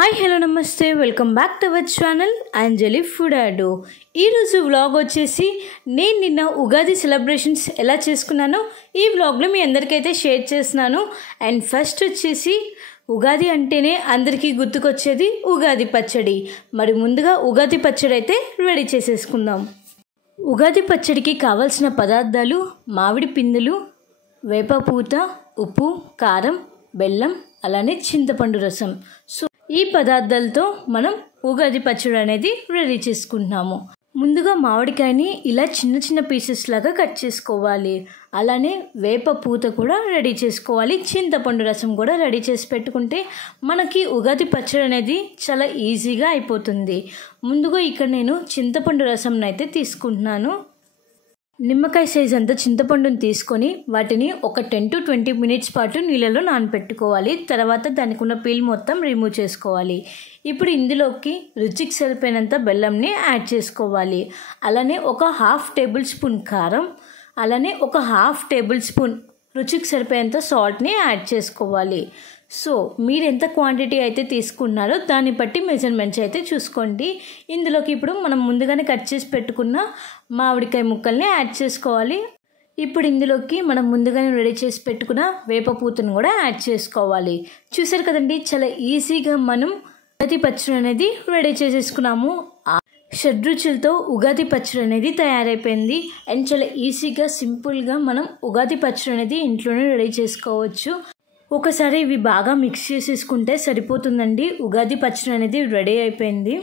Hi hello నమస్తే welcome back to our channel Anjali food ఆడో. ఈరోజు వ్లాగ్ వచ్చేసి నేను నిన్న ఉగాది సెలబ్రేషన్స్ ఎలా చేసుకున్నానో ఈ వ్లాగ్లో మీ అందరికైతే షేర్ చేస్తున్నాను. అండ్ ఫస్ట్ వచ్చేసి ఉగాది అంటేనే అందరికీ గుర్తుకొచ్చేది ఉగాది పచ్చడి. మరి ముందుగా ఉగాది పచ్చడి అయితే రెడీ చేసేసుకుందాం. ఉగాది పచ్చడికి కావాల్సిన పదార్థాలు మామిడి పిందెలు, వేపపూత, ఉప్పు, కారం, బెల్లం, అలానే చింతపండు రసం. సో ఈ పదార్థాలతో మనం ఉగాది పచ్చడి అనేది రెడీ చేసుకుంటున్నాము. ముందుగా మామిడికాయని ఇలా చిన్న చిన్న పీసెస్ లాగా కట్ చేసుకోవాలి. అలానే వేప పూత కూడా రెడీ చేసుకోవాలి. చింతపండు రసం కూడా రెడీ చేసి పెట్టుకుంటే మనకి ఉగాది పచ్చడి అనేది చాలా ఈజీగా అయిపోతుంది. ముందుగా ఇక్కడ నేను చింతపండు రసం అయితే తీసుకుంటున్నాను. నిమ్మకాయ సైజ్ అంతా చింతపండుని తీసుకొని వాటిని ఒక 10 to 20 minutes పాటు నీళ్ళలో నానబెట్టుకోవాలి. తర్వాత దానికి ఉన్న పీల్ మొత్తం రిమూవ్ చేసుకోవాలి. ఇప్పుడు ఇందులోకి రుచికి సరిపోయినంత బెల్లంని యాడ్ చేసుకోవాలి. అలానే ఒక 1/2 tablespoon కారం, అలానే ఒక 1/2 tablespoon రుచికి సరిపోయేంత సాల్ట్ని యాడ్ చేసుకోవాలి. సో మీరు ఎంత క్వాంటిటీ అయితే తీసుకున్నారో దాన్ని బట్టి మెజర్మెంట్స్ అయితే చూసుకోండి. ఇందులోకి ఇప్పుడు మనం ముందుగానే కట్ చేసి పెట్టుకున్న మామిడికాయ ముక్కల్ని యాడ్ చేసుకోవాలి. ఇప్పుడు ఇందులోకి మనం ముందుగానే రెడీ చేసి పెట్టుకున్న వేప పూతను కూడా యాడ్ చేసుకోవాలి. చూసారు కదండి, చాలా ఈజీగా మనం ఉగాది పచ్చడి అనేది రెడీ చేసేసుకున్నాము. షడ్రుచులతో ఉగాది పచ్చడి అనేది తయారైపోయింది. అండ్ చాలా ఈజీగా సింపుల్గా మనం ఉగాది పచ్చడి అనేది ఇంట్లోనే రెడీ చేసుకోవచ్చు. ఒకసారి ఇవి బాగా మిక్స్ చేసేసుకుంటే సరిపోతుందండి. ఉగాది పచ్చడి అనేది రెడీ అయిపోయింది.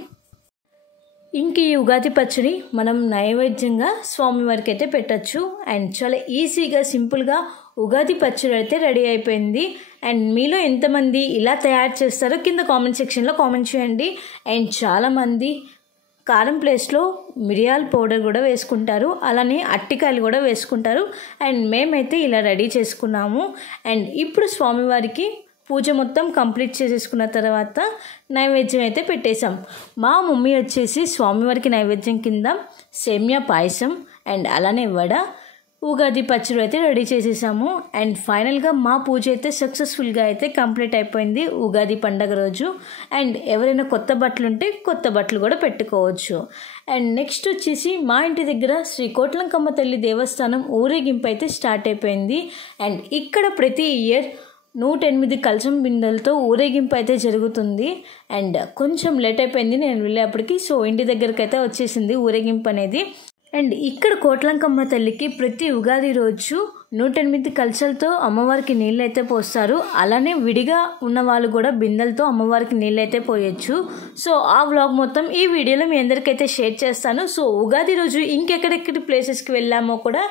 ఇంక ఈ ఉగాది పచ్చడి మనం నైవేద్యంగా స్వామివారికి అయితే పెట్టచ్చు. అండ్ చాలా ఈజీగా సింపుల్గా ఉగాది పచ్చడి అయితే రెడీ అయిపోయింది. అండ్ మీలో ఎంతమంది ఇలా తయారు చేస్తారో కింద కామెంట్ సెక్షన్లో కామెంట్ చేయండి. అండ్ చాలామంది కారం ప్లేస్లో మిరియాల పౌడర్ కూడా వేసుకుంటారు, అలానే అట్టికాయలు కూడా వేసుకుంటారు. అండ్ మేమైతే ఇలా రెడీ చేసుకున్నాము. అండ్ ఇప్పుడు స్వామివారికి పూజ మొత్తం కంప్లీట్ చేసేసుకున్న తర్వాత నైవేద్యం అయితే పెట్టేశాం. మా మమ్మీ వచ్చేసి స్వామివారికి నైవేద్యం కింద సేమ్యా పాయసం అండ్ అలానే వడ, ఉగాది పచ్చడి అయితే రెడీ చేసేసాము. అండ్ ఫైనల్గా మా పూజ అయితే సక్సెస్ఫుల్గా అయితే కంప్లీట్ అయిపోయింది ఉగాది పండగ రోజు. అండ్ ఎవరైనా కొత్త బట్టలు ఉంటే కొత్త బట్టలు కూడా పెట్టుకోవచ్చు. అండ్ నెక్స్ట్ వచ్చేసి మా ఇంటి దగ్గర శ్రీ కోట్లంకమ్మ తల్లి దేవస్థానం ఊరేగింపు అయితే స్టార్ట్ అయిపోయింది. అండ్ ఇక్కడ ప్రతి ఇయర్ 108 కలశం బిందెలతో ఊరేగింపు అయితే జరుగుతుంది. అండ్ కొంచెం లేట్ అయిపోయింది నేను వెళ్ళేప్పటికి. సో ఇంటి దగ్గరికి అయితే వచ్చేసింది ఊరేగింపు అనేది. అండ్ ఇక్కడ కోట్లంకమ్మ తల్లికి ప్రతి ఉగాది రోజు 108 కలశాలతో అమ్మవారికి నీళ్ళు అయితే పోస్తారు. అలానే విడిగా ఉన్న వాళ్ళు కూడా బిందెలతో అమ్మవారికి నీళ్ళు అయితే పోయొచ్చు. సో ఆ వ్లాగ్ మొత్తం ఈ వీడియోలో మీ అందరికైతే షేర్ చేస్తాను. సో ఉగాది రోజు ఇంకెక్కడెక్కడి ప్లేసెస్కి వెళ్ళామో కూడా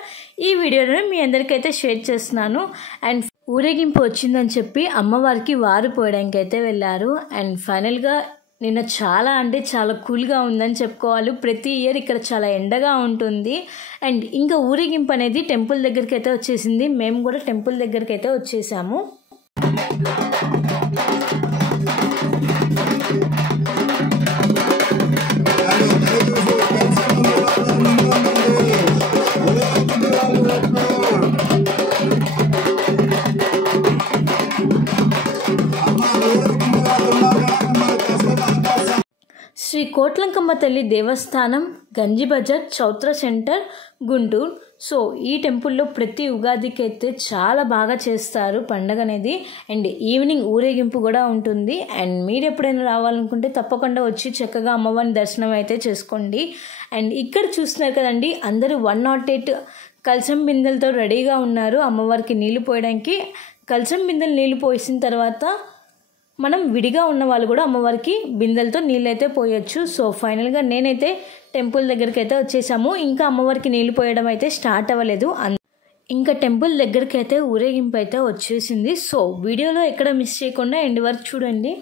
ఈ వీడియోలో మీ అందరికైతే షేర్ చేస్తున్నాను. అండ్ ఊరేగింపు వచ్చిందని చెప్పి అమ్మవారికి వారు పోయడానికి అయితే వెళ్ళారు. అండ్ ఫైనల్గా నిన్న చాలా అంటే చాలా కూల్గా ఉందని చెప్పుకోవాలి. ప్రతి ఇయర్ ఇక్కడ చాలా ఎండగా ఉంటుంది. అండ్ ఇంకా ఊరేగింపు అనేది టెంపుల్ దగ్గరికి అయితే వచ్చేసింది. మేము కూడా టెంపుల్ దగ్గరికి అయితే వచ్చేసాము. శ్రీ కోట్లంకమ్మ తల్లి దేవస్థానం, గంజి బజార్, చౌత్ర సెంటర్, గుంటూరు. సో ఈ టెంపుల్లో ప్రతి ఉగాదికి అయితే చాలా బాగా చేస్తారు పండగ అనేది. అండ్ ఈవినింగ్ ఊరేగింపు కూడా ఉంటుంది. అండ్ మీరు ఎప్పుడైనా రావాలనుకుంటే తప్పకుండా వచ్చి చక్కగా అమ్మవారిని దర్శనం అయితే చేసుకోండి. అండ్ ఇక్కడ చూస్తున్నారు కదండి, అందరూ 108 కలశం బిందెలతో రెడీగా ఉన్నారు అమ్మవారికి నీళ్లు పోయడానికి. కలశం బిందెలు నీళ్లు పోసిన తర్వాత మనం విడిగా ఉన్న వాళ్ళు కూడా అమ్మవారికి బిందెలతో నీళ్ళు అయితే పోయొచ్చు. సో ఫైనల్గా నేనైతే టెంపుల్ దగ్గరికి అయితే వచ్చేసాము. ఇంకా అమ్మవారికి నీళ్ళు పోయడం అయితే స్టార్ట్ అవ్వలేదు. ఇంకా టెంపుల్ దగ్గరికి అయితే ఊరేగింపు అయితే వచ్చేసింది. సో వీడియోలో ఎక్కడ మిస్ చేయకుండా ఎండ్ వరకు చూడండి.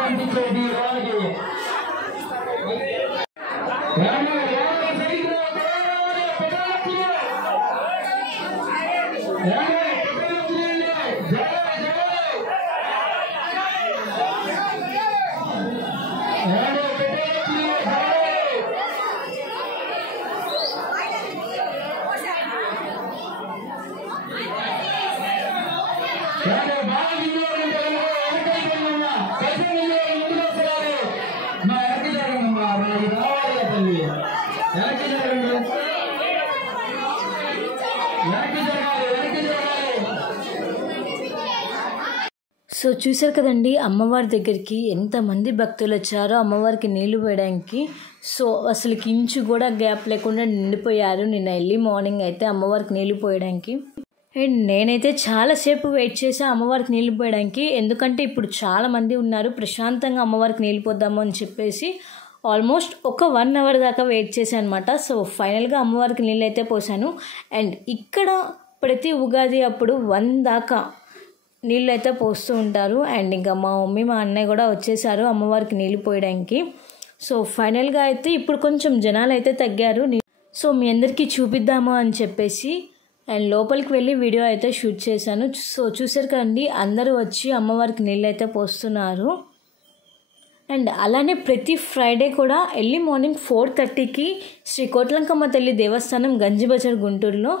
పంపించేది సో చూసారు కదండి అమ్మవారి దగ్గరికి ఎంతమంది భక్తులు వచ్చారో అమ్మవారికి నీళ్లు పోయడానికి. సో అసలుకి ఇంచు కూడా గ్యాప్ లేకుండా నిండిపోయారు నిన్న ఎర్లీ మార్నింగ్ అయితే అమ్మవారికి నీళ్లు పోయడానికి. అండ్ నేనైతే చాలాసేపు వెయిట్ చేసా అమ్మవారికి నీళ్లు పోయడానికి. ఎందుకంటే ఇప్పుడు చాలామంది ఉన్నారు, ప్రశాంతంగా అమ్మవారికి నీళ్ళు పోద్దాము అని చెప్పేసి ఆల్మోస్ట్ ఒక 1 అవర్ దాకా వెయిట్ చేశాను అనమాట. సో ఫైనల్గా అమ్మవారికి నీళ్ళు అయితే పోసాను. అండ్ ఇక్కడ ప్రతి ఉగాది అప్పుడు 1 దాకా నీళ్ళు అయితే పోస్తూ ఉంటారు. అండ్ ఇంకా మా మమ్మీ మా అన్నయ్య కూడా వచ్చేసారు అమ్మవారికి నీళ్ళు పోయడానికి. సో ఫైనల్గా అయితే ఇప్పుడు కొంచెం జనాలు అయితే తగ్గారు. సో మీ అందరికీ చూపిద్దాము అని చెప్పేసి అండ్ లోపలికి వెళ్ళి వీడియో అయితే షూట్ చేశాను. సో చూసారు కదండి అందరూ వచ్చి అమ్మవారికి నీళ్ళు అయితే పోస్తున్నారు. అండ్ అలానే ప్రతి ఫ్రైడే కూడా ఎర్లీ మార్నింగ్ 4:30కి శ్రీ కోట్లంకమ్మ తల్లి దేవస్థానం గంజి బజార్ గుంటూరులో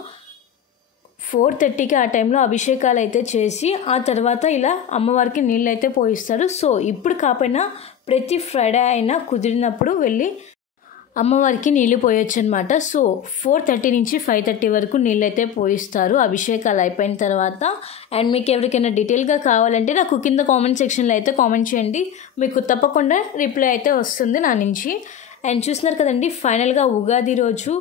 4:30కి ఆ టైంలో అభిషేకాలు అయితే చేసి ఆ తర్వాత ఇలా అమ్మవారికి నీళ్ళు అయితే పోయిస్తారు. సో ఇప్పుడు కాకపోయినా ప్రతి ఫ్రైడే అయినా కుదిరినప్పుడు వెళ్ళి అమ్మవారికి నీళ్ళు పోయొచ్చు అనమాట. సో 4:30 నుంచి 5:30 వరకు నీళ్ళు అయితే పోయిస్తారు అభిషేకాలు అయిపోయిన తర్వాత. అండ్ మీకు ఎవరికైనా డీటెయిల్గా కావాలంటే నాకు కింద కామెంట్ సెక్షన్లో అయితే కామెంట్ చేయండి, మీకు తప్పకుండా రిప్లై అయితే వస్తుంది నా నుంచి. అండ్ చూస్తున్నారు కదండి ఫైనల్గా ఉగాది రోజు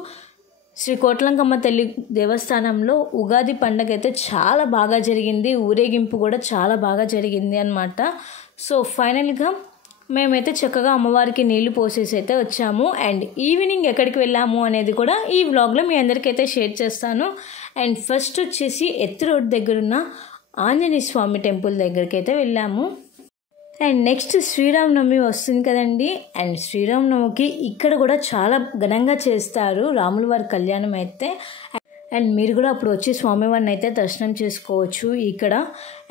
శ్రీ కోట్లంకమ్మ తల్లి దేవస్థానంలో ఉగాది పండుగ అయితే చాలా బాగా జరిగింది, ఊరేగింపు కూడా చాలా బాగా జరిగింది అన్నమాట. సో ఫైనల్గా మేమైతే చక్కగా అమ్మవారికి నీళ్లు పోసేసి అయితే వచ్చాము. అండ్ ఈవినింగ్ ఎక్కడికి వెళ్ళాము అనేది కూడా ఈ వ్లాగ్లో మీ అందరికైతే షేర్ చేస్తాను. అండ్ ఫస్ట్ వచ్చేసి ఎత్తు రోడ్ దగ్గరున్న ఆంజనేయ స్వామి టెంపుల్ దగ్గరికి అయితే వెళ్ళాము. అండ్ నెక్స్ట్ శ్రీరామనవమి వస్తుంది కదండి. అండ్ శ్రీరామనవమికి ఇక్కడ కూడా చాలా ఘనంగా చేస్తారు రాముల వారి కళ్యాణం అయితే. అండ్ మీరు కూడా అప్పుడు వచ్చి స్వామివారిని అయితే దర్శనం చేసుకోవచ్చు ఇక్కడ.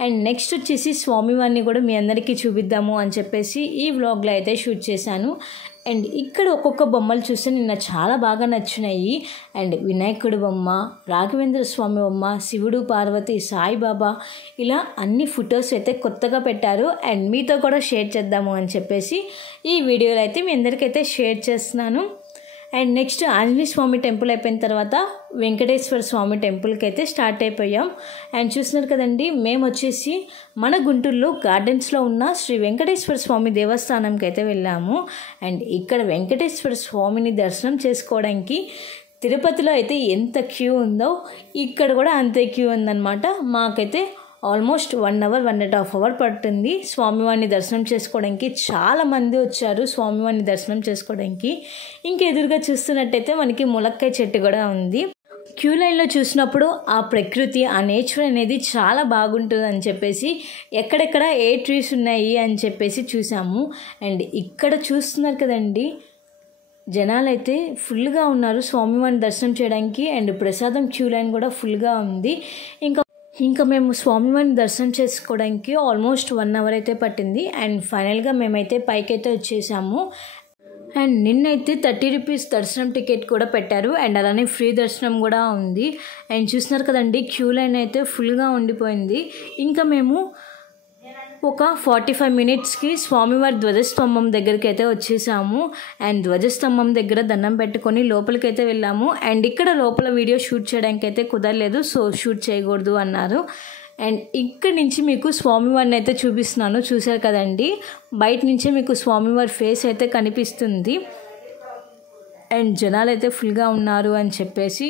అండ్ నెక్స్ట్ వచ్చేసి స్వామివారిని కూడా మీ అందరికీ చూపిద్దాము అని చెప్పేసి ఈ వ్లాగ్లో అయితే షూట్ చేశాను. అండ్ ఇక్కడ ఒక్కొక్క బొమ్మలు చూస్తే నిన్న చాలా బాగా నచ్చినాయి. అండ్ వినాయకుడి బొమ్మ, రాఘవేంద్ర స్వామి బొమ్మ, శివుడు, పార్వతి, సాయిబాబా, ఇలా అన్ని ఫొటోస్ అయితే కొత్తగా పెట్టారు. అండ్ మీతో కూడా షేర్ చేద్దాము అని చెప్పేసి ఈ వీడియోలో అయితే మీ అందరికైతే షేర్ చేస్తున్నాను. And next Anjaneya Swamy temple అయిపోయిన తర్వాత వెంకటేశ్వర స్వామి టెంపుల్కి అయితే స్టార్ట్ అయిపోయాం. అండ్ చూస్తున్నారు కదండి మేము వచ్చేసి మన గుంటూరులో గార్డెన్స్లో ఉన్న శ్రీ వెంకటేశ్వర స్వామి దేవస్థానంకి అయితే వెళ్ళాము. అండ్ ఇక్కడ వెంకటేశ్వర స్వామిని దర్శనం చేసుకోవడానికి తిరుపతిలో అయితే ఎంత క్యూ ఉందో ఇక్కడ కూడా అంతే క్యూ ఉందన్నమాట. మాకైతే ఆల్మోస్ట్ 1 అవర్ 1.5 అవర్ పడుతుంది స్వామివారిని దర్శనం చేసుకోవడానికి. చాలామంది వచ్చారు స్వామివారిని దర్శనం చేసుకోవడానికి. ఇంకెదురుగా చూస్తున్నట్టయితే మనకి ములక్కాయ చెట్టు కూడా ఉంది. క్యూ లైన్లో చూసినప్పుడు ఆ ప్రకృతి, ఆ నేచర్ అనేది చాలా బాగుంటుంది అని చెప్పేసి ఎక్కడెక్కడ ఏ ట్రీస్ ఉన్నాయి అని చెప్పేసి చూసాము. అండ్ ఇక్కడ చూస్తున్నారు కదండి జనాలైతే ఫుల్గా ఉన్నారు స్వామివారిని దర్శనం చేయడానికి. అండ్ ప్రసాదం క్యూ లైన్ కూడా ఫుల్గా ఉంది. ఇంకా మేము స్వామివారిని దర్శనం చేసుకోవడానికి ఆల్మోస్ట్ 1 అవర్ అయితే పట్టింది. అండ్ ఫైనల్గా మేమైతే పైకైతే వచ్చేసాము. అండ్ నిన్నైతే 30 రూపీస్ దర్శనం టికెట్ కూడా పెట్టారు. అండ్ అలానే ఫ్రీ దర్శనం కూడా ఉంది. అండ్ చూస్తున్నారు కదండి క్యూ లైన్ అయితే ఫుల్గా ఉండిపోయింది. ఇంకా మేము ఒక 45 మినిట్స్కి స్వామివారి ధ్వజస్తంభం దగ్గరికి అయితే వచ్చేసాము. అండ్ ధ్వజస్తంభం దగ్గర దండం పెట్టుకొని లోపలికైతే వెళ్ళాము. అండ్ ఇక్కడ లోపల వీడియో షూట్ చేయడానికి అయితే కుదరలేదు, సో షూట్ చేయకూడదు అన్నారు. అండ్ ఇక్కడి నుంచి మీకు స్వామివారిని అయితే చూపిస్తున్నాను. చూసారు కదండి బయట నుంచే మీకు స్వామివారి ఫేస్ అయితే కనిపిస్తుంది. అండ్ జనాలు అయితే ఫుల్గా ఉన్నారు అని చెప్పేసి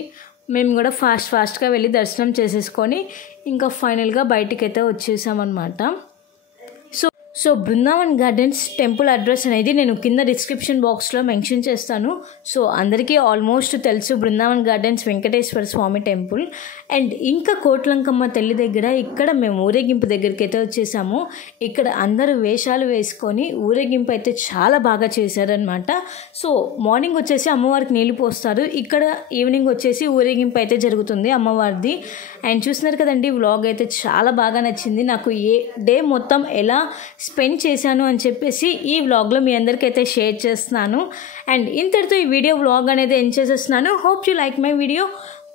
మేము కూడా ఫాస్ట్గా వెళ్ళి దర్శనం చేసేసుకొని ఇంకా ఫైనల్గా బయటికి అయితే వచ్చేసామన్నమాట. So Brindavan gardens temple address అనేది నేను కింద డిస్క్రిప్షన్ బాక్స్లో మెన్షన్ చేస్తాను. సో అందరికీ ఆల్మోస్ట్ తెలుసు Brindavan gardens Venkateswara Swamy temple. And ఇంకా కోట్లంకమ్మ తల్లి దగ్గర ఇక్కడ మేము ఊరేగింపు దగ్గరికి అయితే వచ్చేసాము. ఇక్కడ అందరూ వేషాలు వేసుకొని ఊరేగింపు అయితే చాలా బాగా చేశారనమాట. సో మార్నింగ్ వచ్చేసి అమ్మవారికి నీళ్ళు పోస్తారు, ఇక్కడ ఈవినింగ్ వచ్చేసి ఊరేగింపు అయితే జరుగుతుంది అమ్మవారిది. అండ్ చూస్తున్నారు కదండి, వ్లాగ్ అయితే చాలా బాగా నచ్చింది నాకు. ఏ డే మొత్తం ఎలా స్పెండ్ చేశాను అని చెప్పేసి ఈ వ్లాగ్లో మీ అందరికైతే షేర్ చేస్తున్నాను. అండ్ ఇంతటితో ఈ వీడియో వ్లాగ్ అనేది ఎండ్ చేసేస్తున్నాను. Hope you like my video.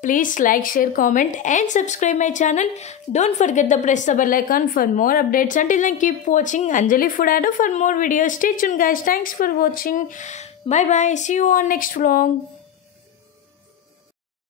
Please like, share, comment and subscribe my channel. Don't forget to press the bell icon for more updates. Until then, keep watching Anjali Foodado for more videos. Stay tuned guys. Thanks for watching. Bye bye. See you on next vlog.